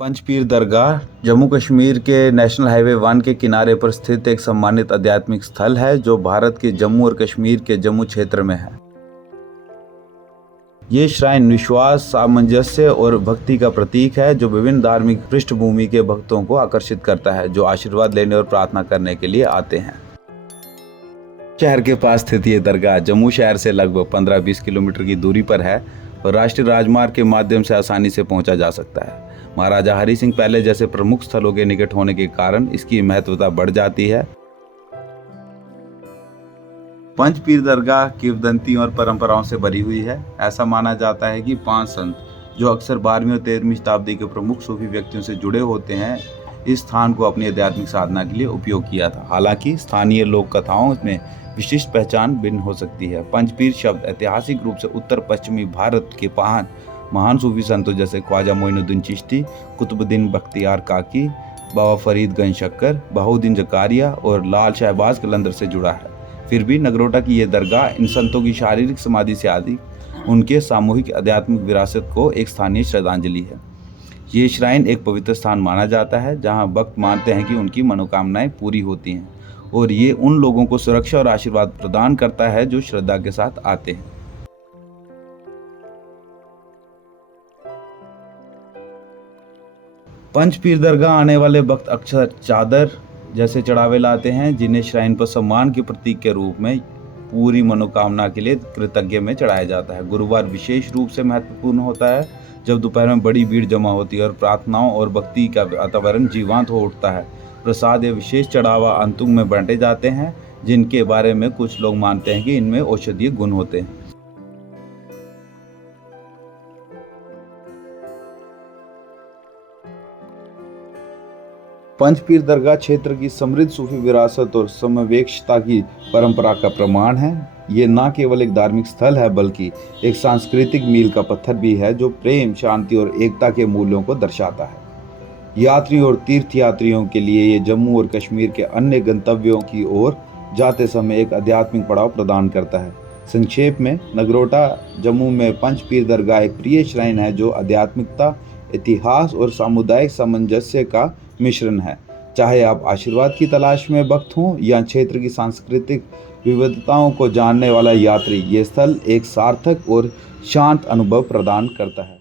पंचपीर दरगाह जम्मू कश्मीर के national highway 1 के किनारे पर स्थित एक सम्मानित आध्यात्मिक स्थल है जो भारत के जम्मू और कश्मीर के जम्मू क्षेत्र में है। ये श्राइन विश्वास, सामंजस्य और भक्ति का प्रतीक है जो विभिन्न धार्मिक पृष्ठभूमि के भक्तों को आकर्षित करता है, जो आशीर्वाद लेने और प्रार्थना करने के लिए आते हैं। शहर के पास स्थित ये दरगाह जम्मू शहर से लगभग 15-20 किलोमीटर की दूरी पर है और राष्ट्रीय राजमार्ग के माध्यम से आसानी से पहुंचा जा सकता है। महाराजा हरि सिंह पहले जैसे प्रमुख स्थलों के निकट होने के कारण इसकी महत्वता बढ़ जाती है। पंचपीर दरगाह किंवदंतियों और परंपराओं से भरी हुई है। ऐसा माना जाता है कि 5 संत जो अक्सर 12वीं और 13वीं शताब्दी के प्रमुख सूफी व्यक्तियों से जुड़े होते हैं, इस स्थान को अपनी आध्यात्मिक साधना के लिए उपयोग किया था। हालांकि स्थानीय लोक कथाओं में विशिष्ट पहचान भिन्न हो सकती है। पंचपीर शब्द ऐतिहासिक रूप से उत्तर पश्चिमी भारत के महान सूफी संतों जैसे ख्वाजा मोइनुद्दीन चिश्ती, कुतुबुद्दीन बख्तियार काकी, बाबा फरीद गंज शक्कर, बहाउद्दीन जकारिया और लाल शहबाज कलंदर से जुड़ा है। फिर भी नगरोटा की यह दरगाह इन संतों की शारीरिक समाधि से अधिक उनके सामूहिक आध्यात्मिक विरासत को एक स्थानीय श्रद्धांजलि है। ये श्राइन एक पवित्र स्थान माना जाता है जहां भक्त मानते हैं कि उनकी मनोकामनाएं पूरी होती हैं और ये उन लोगों को सुरक्षा और आशीर्वाद प्रदान करता है जो श्रद्धा के साथ आते हैं। पंचपीर दरगाह आने वाले भक्त अक्सर चादर जैसे चढ़ावे लाते हैं, जिन्हें श्राइन पर सम्मान के प्रतीक के रूप में पूरी मनोकामना के लिए कृतज्ञ में चढ़ाया जाता है। गुरुवार विशेष रूप से महत्वपूर्ण होता है जब दोपहर में बड़ी भीड़ जमा होती है और प्रार्थनाओं और भक्ति का वातावरण जीवंत हो उठता है। प्रसाद या विशेष चढ़ावा अंतुक में बांटे जाते हैं, जिनके बारे में कुछ लोग मानते हैं कि इनमें औषधीय गुण होते हैं। पंचपीर दरगाह क्षेत्र की समृद्ध सूफी विरासत और समवेक्षता की परंपरा का प्रमाण है। ये न केवल एक धार्मिक स्थल है बल्कि एक सांस्कृतिक मील का पत्थर भी है जो प्रेम, शांति और एकता के मूल्यों को दर्शाता है। यात्री और तीर्थयात्रियों के लिए ये जम्मू और कश्मीर के अन्य गंतव्यों की ओर जाते समय एक आध्यात्मिक पड़ाव प्रदान करता है। संक्षेप में, नगरोटा जम्मू में पंचपीर दरगाह एक प्रिय श्राइन है जो आध्यात्मिकता, इतिहास और सामुदायिक सामंजस्य का मिश्रण है। चाहे आप आशीर्वाद की तलाश में भक्त हों या क्षेत्र की सांस्कृतिक विविधताओं को जानने वाला यात्री, ये स्थल एक सार्थक और शांत अनुभव प्रदान करता है।